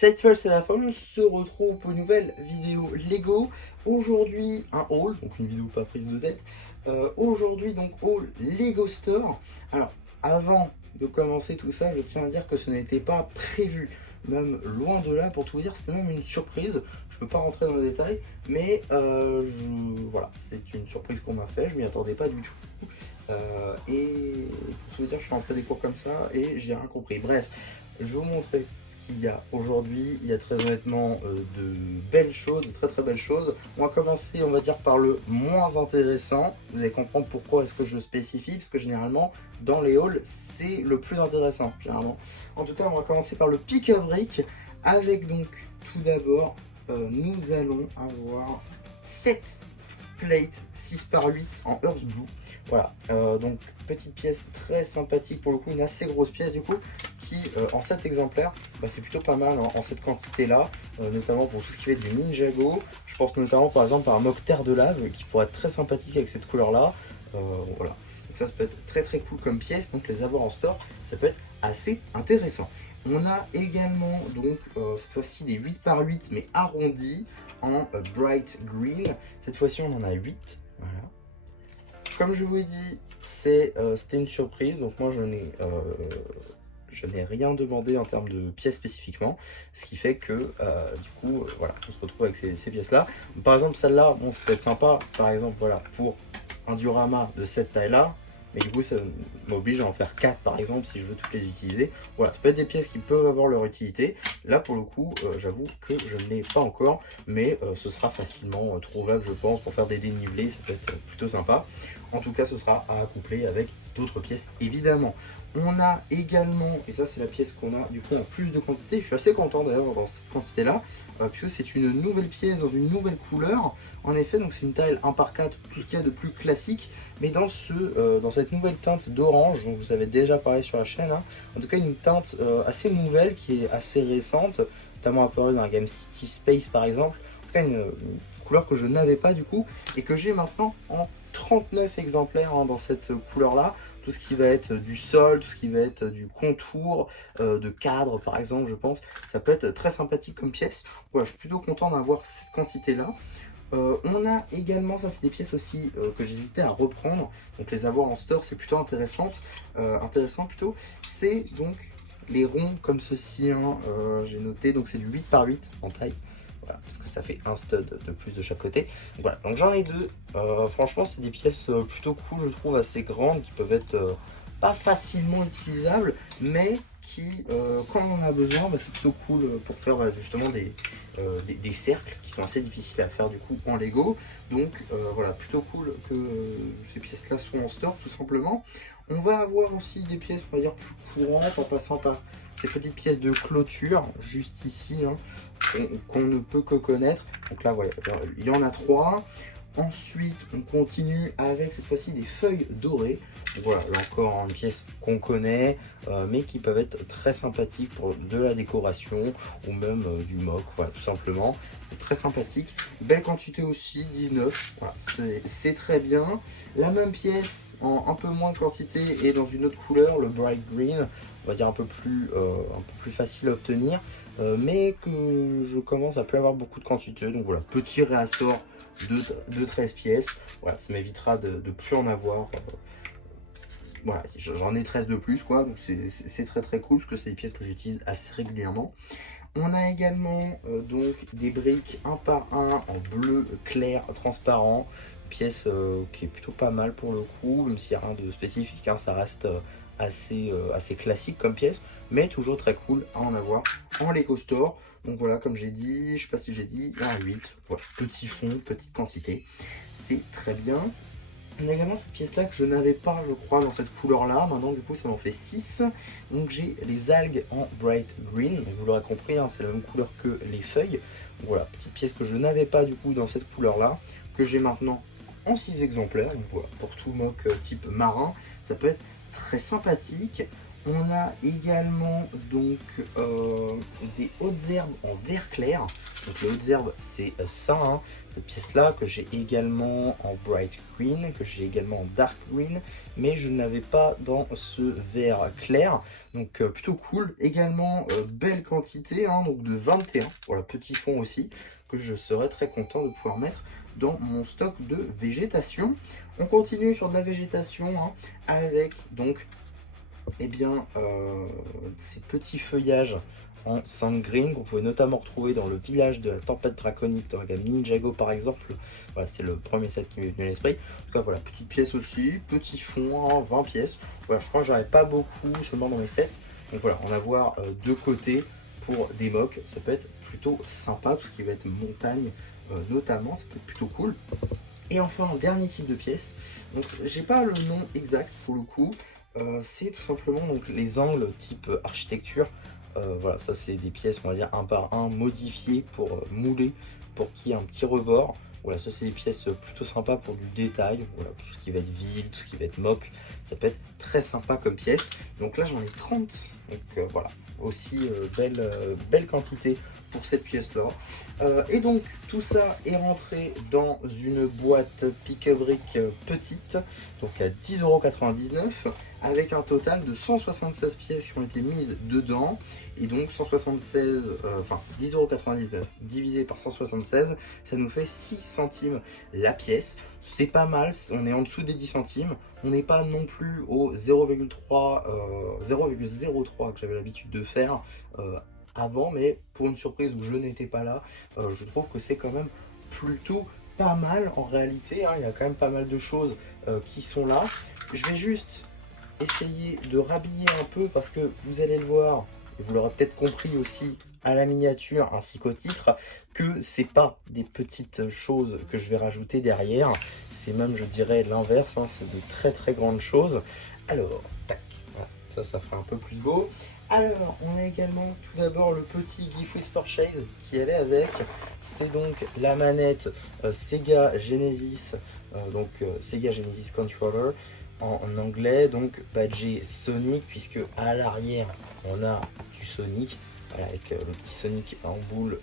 Cette fois, c'est la fin, on se retrouve pour une nouvelle vidéo Lego. Aujourd'hui, un haul, donc une vidéo pas prise de tête. Aujourd'hui, donc, haul Lego Store. Alors, avant de commencer tout ça, je tiens à dire que ce n'était pas prévu. Même loin de là, pour tout vous dire, c'était même une surprise. Je peux pas rentrer dans les détails, mais voilà, c'est une surprise qu'on m'a fait, je m'y attendais pas du tout. Et pour tout vous dire, je suis rentré des cours comme ça et j'ai rien compris. Bref, je vais vous montrer ce qu'il y a aujourd'hui. Il y a très honnêtement de belles choses, de très très belles choses. On va commencer, on va dire, par le moins intéressant. Vous allez comprendre pourquoi est-ce que je le spécifie, parce que généralement, dans les hauls, c'est le plus intéressant, généralement. En tout cas, on va commencer par le pick-up-brick, avec donc, tout d'abord, nous allons avoir 7 plates 6 par 8 en Earth Blue. Voilà, donc petite pièce très sympathique, pour le coup une assez grosse pièce du coup, qui en 7 exemplaires, bah, c'est plutôt pas mal en cette quantité là, notamment pour tout ce qui est du Ninjago. Je pense notamment par exemple à un mock terre de lave qui pourrait être très sympathique avec cette couleur là. Voilà, donc ça peut être très très cool comme pièce, donc les avoir en store ça peut être assez intéressant. On a également donc cette fois-ci des 8 par 8 mais arrondis en bright green. Cette fois-ci on en a 8. Voilà. Comme je vous ai dit, c'était une surprise, donc moi je n'ai rien demandé en termes de pièces spécifiquement, ce qui fait que du coup voilà, on se retrouve avec ces pièces là. Par exemple celle-là, bon, ça peut être sympa par exemple voilà, pour un diorama de cette taille là, mais du coup ça m'oblige à en faire 4 par exemple si je veux toutes les utiliser. Voilà, ça peut être des pièces qui peuvent avoir leur utilité. Là pour le coup j'avoue que je ne l'ai pas encore, mais ce sera facilement trouvable je pense pour faire des dénivelés, ça peut être plutôt sympa. En tout cas ce sera à accoupler avec d'autres pièces évidemment. On a également, et ça c'est la pièce qu'on a du coup en plus de quantité, je suis assez content d'ailleurs dans cette quantité là, puisque c'est une nouvelle pièce dans une nouvelle couleur. En effet, donc c'est une taille 1 par 4, tout ce qu'il y a de plus classique, mais dans cette nouvelle teinte d'orange, dont vous avez déjà parlé sur la chaîne, hein. En tout cas une teinte assez nouvelle, qui est assez récente, notamment apparue dans la gamme City Space par exemple. En tout cas une couleur que je n'avais pas du coup, et que j'ai maintenant en 39 exemplaires hein, dans cette couleur là. Tout ce qui va être du sol, tout ce qui va être du contour, de cadre par exemple, je pense, ça peut être très sympathique comme pièce. Voilà, je suis plutôt content d'avoir cette quantité là. On a également, ça c'est des pièces aussi que j'hésitais à reprendre, donc les avoir en store c'est plutôt intéressant plutôt, c'est donc les ronds comme ceci, hein, j'ai noté, donc c'est du 8 par 8 en taille. Voilà, parce que ça fait un stud de plus de chaque côté. Donc voilà, donc j'en ai deux. Franchement, c'est des pièces plutôt cool, je trouve, assez grandes, qui peuvent être pas facilement utilisables, mais qui, quand on en a besoin, bah, c'est plutôt cool pour faire justement des cercles qui sont assez difficiles à faire du coup en Lego. Donc voilà, plutôt cool que ces pièces-là soient en store, tout simplement. On va avoir aussi des pièces, on va dire, plus courantes, en passant par ces petites pièces de clôture, juste ici, hein, qu'on ne peut que connaître. Donc là, voilà, il y en a 3. Ensuite, on continue avec cette fois-ci des feuilles dorées. Donc voilà, là encore une pièce qu'on connaît, mais qui peuvent être très sympathiques pour de la décoration ou même du mock, voilà, tout simplement. Très sympathique. Belle quantité aussi, 19. Voilà, c'est très bien. La même pièce en un peu moins de quantité et dans une autre couleur, le bright green, on va dire un peu plus facile à obtenir, mais que je commence à plus avoir beaucoup de quantité. Donc voilà, petit réassort de 13 pièces. Voilà, ça m'évitera de plus en avoir. Voilà, j'en ai 13 de plus, quoi. Donc c'est très très cool, parce que c'est des pièces que j'utilise assez régulièrement. On a également donc des briques 1 par 1 en bleu clair transparent. Pièce qui est plutôt pas mal pour le coup, même s'il n'y a rien de spécifique, hein, ça reste assez classique comme pièce, mais toujours très cool à en avoir en Lego Store. Donc voilà, comme j'ai dit, je sais pas si j'ai dit, un 8, voilà, petit fond, petite quantité, c'est très bien. On a également cette pièce là que je n'avais pas je crois dans cette couleur là, maintenant du coup ça m'en fait 6. Donc j'ai les algues en bright green, donc vous l'aurez compris, hein, c'est la même couleur que les feuilles. Donc voilà, petite pièce que je n'avais pas du coup dans cette couleur là, que j'ai maintenant en 6 exemplaires. Donc voilà, pour tout mock type marin, ça peut être très sympathique. On a également donc des hautes herbes en vert clair. Donc les hautes herbes, c'est ça, hein, cette pièce-là que j'ai également en bright green, que j'ai également en dark green, mais je n'avais pas dans ce vert clair. Donc plutôt cool. Également belle quantité, hein, donc de 21. Voilà, petit fond aussi, que je serais très content de pouvoir mettre dans mon stock de végétation. On continue sur de la végétation, hein, avec donc ces petits feuillages en sand green qu'on pouvait notamment retrouver dans le village de la tempête draconique dans la gamme Ninjago par exemple. Voilà, c'est le premier set qui m'est venu à l'esprit. En tout cas, voilà, petite pièce aussi, petit fond, hein, 20 pièces. Voilà, je crois que j'en avais pas beaucoup seulement dans mes sets. Donc voilà, en avoir deux côtés pour des mocks, ça peut être plutôt sympa, tout ce qui va être montagne notamment, ça peut être plutôt cool. Et enfin, dernier type de pièce, donc j'ai pas le nom exact pour le coup, c'est tout simplement donc les angles type architecture. Voilà, ça c'est des pièces, on va dire un par un, modifiées pour mouler, pour qu'il y ait un petit rebord. Voilà, ça c'est des pièces plutôt sympas pour du détail. Voilà, tout ce qui va être ville, tout ce qui va être mock, ça peut être très sympa comme pièce. Donc là j'en ai 30, donc voilà, aussi belle quantité pour cette pièce-là. Et donc tout ça est rentré dans une boîte pique-brique petite, donc à 10,99 €, avec un total de 176 pièces qui ont été mises dedans. Et donc 10,99 € divisé par 176, ça nous fait 6 centimes la pièce. C'est pas mal, on est en dessous des 10 centimes. On n'est pas non plus au 0,03 que j'avais l'habitude de faire avant, mais pour une surprise où je n'étais pas là, je trouve que c'est quand même plutôt pas mal en réalité, hein. Il y a quand même pas mal de choses qui sont là. Je vais juste essayer de rhabiller un peu parce que vous allez le voir, et vous l'aurez peut-être compris aussi à la miniature ainsi qu'au titre, que c'est pas des petites choses que je vais rajouter derrière, c'est même, je dirais, l'inverse, hein, c'est de très très grandes choses. Alors, tac, voilà, ça fera un peu plus beau. Alors, on a également tout d'abord le petit GIF Purchase qui allait avec. C'est donc la manette Sega Genesis, Sega Genesis Controller en anglais, donc badgé Sonic, puisque à l'arrière on a du Sonic, voilà, avec le petit Sonic en boule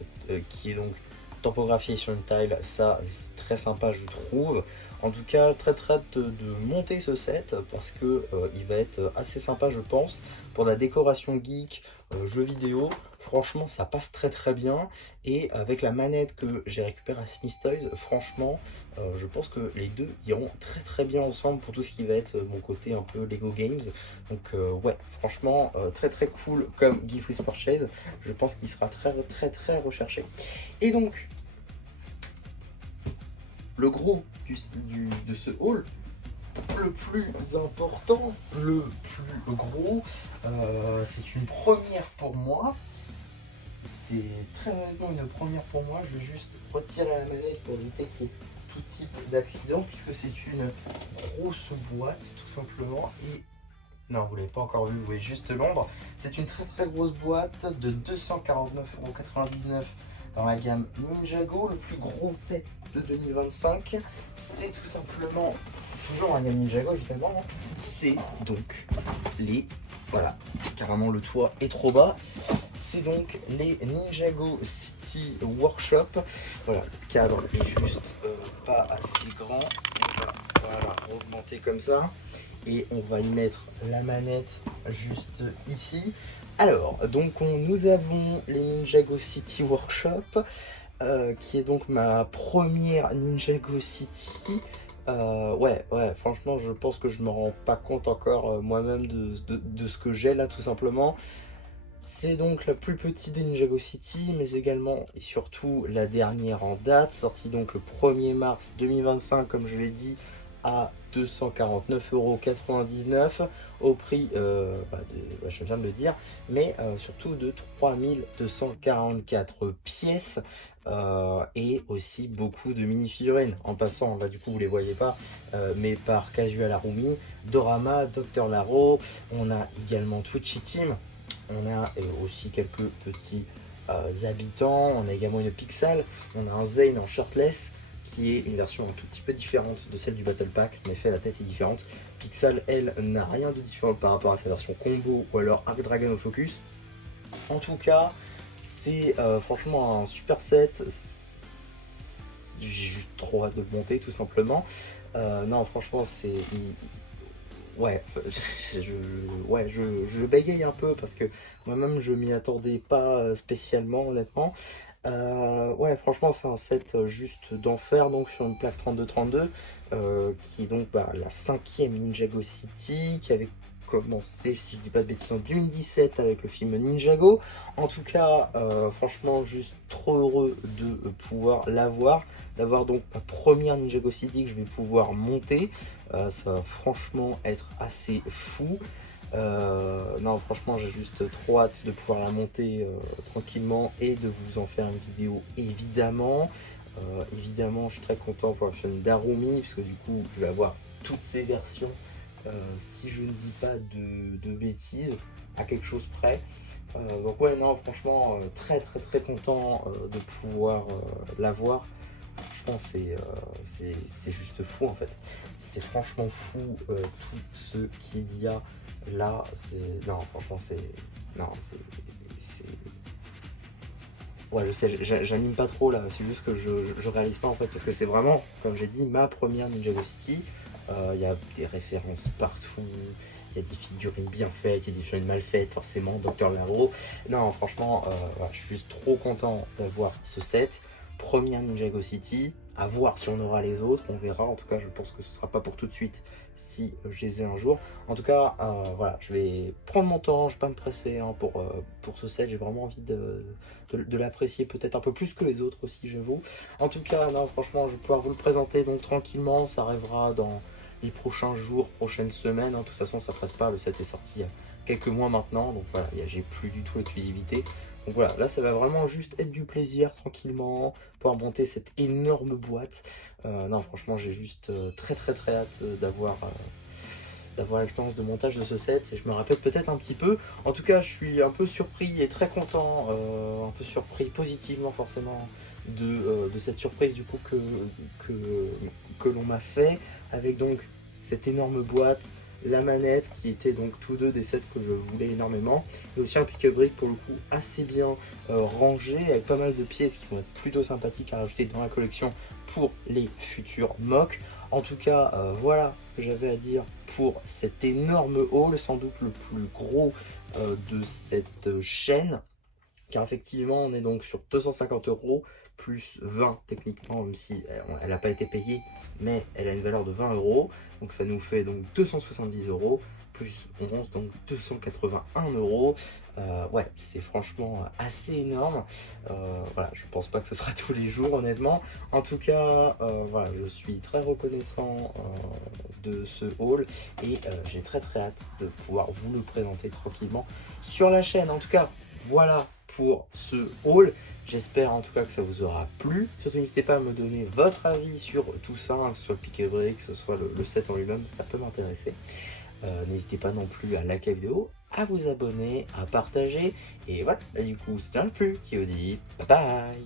qui est donc topographié sur une tile. Ça c'est très sympa, je trouve. En tout cas, très hâte de monter ce set parce que il va être assez sympa, je pense, pour la décoration geek, jeux vidéo. Franchement, ça passe très bien. Et avec la manette que j'ai récupérée à Smith Toys, franchement, je pense que les deux iront très bien ensemble pour tout ce qui va être mon côté un peu Lego Games. Donc ouais, franchement, très cool comme Gift with Purchase. Je pense qu'il sera très recherché. Et donc, le gros de ce haul, le plus important, le plus gros, c'est une première pour moi. C'est très honnêtement une première pour moi. Je vais juste retirer la manette pour éviter qu'il y ait tout type d'accident, puisque c'est une grosse boîte tout simplement. Et non, vous l'avez pas encore vu, vous voyez juste l'ombre. C'est une très grosse boîte de 249,99 € dans la gamme Ninjago, le plus gros set de 2025. C'est tout simplement, toujours un gamme Ninjago évidemment, c'est donc les, voilà, carrément le toit est trop bas. C'est donc les Ninjago City Workshop. Voilà, le cadre est juste pas assez grand. Voilà, augmenter comme ça. Et on va y mettre la manette juste ici. Alors, donc nous avons les Ninjago City Workshop, qui est donc ma première Ninjago City. Ouais, franchement, je pense que je me rends pas compte encore moi-même de ce que j'ai là, tout simplement. C'est donc la plus petite des Ninjago City, mais également et surtout la dernière en date, sortie donc le 1er mars 2025, comme je l'ai dit, à 249,99 € au prix, je viens de le dire, mais surtout de 3244 pièces et aussi beaucoup de mini-figurines. En passant, là du coup vous les voyez pas, mais par Casual Arumi, Dorama, Dr Laro, on a également Twitchy Team, on a aussi quelques petits habitants, on a également une Pixel, on a un Zane en shirtless. qui est une version un tout petit peu différente de celle du Battle Pack. En effet, la tête est différente. Pixel, elle, n'a rien de différent par rapport à sa version combo ou alors Arc Dragon au Focus. En tout cas, c'est franchement un super set. J'ai juste trop hâte de le monter, tout simplement. Non, franchement, c'est... Ouais, je bégaye un peu parce que moi-même je m'y attendais pas spécialement, honnêtement. Ouais, franchement, c'est un set juste d'enfer, donc sur une plaque 3232, qui est donc la 5e Ninjago City, qui avait commencé, si je dis pas de bêtises, en 2017 avec le film Ninjago. En tout cas, franchement, juste trop heureux de pouvoir l'avoir, d'avoir donc ma première Ninjago City que je vais pouvoir monter. Ça va franchement être assez fou. Non, franchement, j'ai juste trop hâte de pouvoir la monter tranquillement et de vous en faire une vidéo, évidemment. Évidemment, je suis très content pour la chaîne d'Arumi, puisque du coup, je vais avoir toutes ces versions, si je ne dis pas de bêtises, à quelque chose près. Donc ouais, non, franchement, très très très content de pouvoir l'avoir. Franchement, c'est juste fou, en fait. C'est franchement fou tout ce qu'il y a là. Non, franchement, non, ouais, je sais, j'anime pas trop là, c'est juste que je réalise pas en fait, parce que c'est vraiment, comme j'ai dit, ma première Ninjago City. Il y a des références partout, il y a des figurines bien faites, il y a des figurines mal faites, forcément, Dr. Laro. Non, franchement, voilà, je suis juste trop content d'avoir ce set. Première Ninjago City, à voir si on aura les autres, on verra. En tout cas, je pense que ce sera pas pour tout de suite, si je les ai un jour. En tout cas, voilà, je vais prendre mon temps, je vais pas me presser hein, pour ce set. J'ai vraiment envie de l'apprécier peut-être un peu plus que les autres aussi, j'avoue. En tout cas, non, franchement, je vais pouvoir vous le présenter donc tranquillement. Ça arrivera dans les prochains jours, prochaines semaines. Hein. De toute façon, ça presse pas. Le set est sorti il y a quelques mois maintenant. Donc voilà, j'ai plus du tout l'exclusivité. Donc voilà, là ça va vraiment juste être du plaisir tranquillement, pouvoir monter cette énorme boîte. Non, franchement, j'ai juste très très très hâte d'avoir l'expérience de montage de ce set, et je me répète peut-être un petit peu. En tout cas, je suis un peu surpris et très content, un peu surpris positivement forcément de cette surprise du coup que l'on m'a fait, avec donc cette énorme boîte, la manette qui était donc tous deux des sets que je voulais énormément, et aussi un pick-up-brick pour le coup assez bien rangé, avec pas mal de pièces qui vont être plutôt sympathiques à rajouter dans la collection pour les futurs MOC. En tout cas, voilà ce que j'avais à dire pour cet énorme haul, sans doute le plus gros de cette chaîne, car effectivement on est donc sur 250 € plus 20 techniquement, même si elle n'a pas été payée, mais elle a une valeur de 20 €, donc ça nous fait donc 270 € plus 11, donc 281 €. Ouais, c'est franchement assez énorme. Voilà, je pense pas que ce sera tous les jours, honnêtement. En tout cas, voilà, je suis très reconnaissant de ce haul, et j'ai très très hâte de pouvoir vous le présenter tranquillement sur la chaîne. En tout cas, voilà pour ce haul. J'espère en tout cas que ça vous aura plu. Surtout n'hésitez pas à me donner votre avis sur tout ça, hein, que ce soit le pick-up-brick, que ce soit le set en lui-même, ça peut m'intéresser. N'hésitez pas non plus à liker la vidéo, à vous abonner, à partager. Et voilà, du coup, c'est un plus qui vous dit bye bye.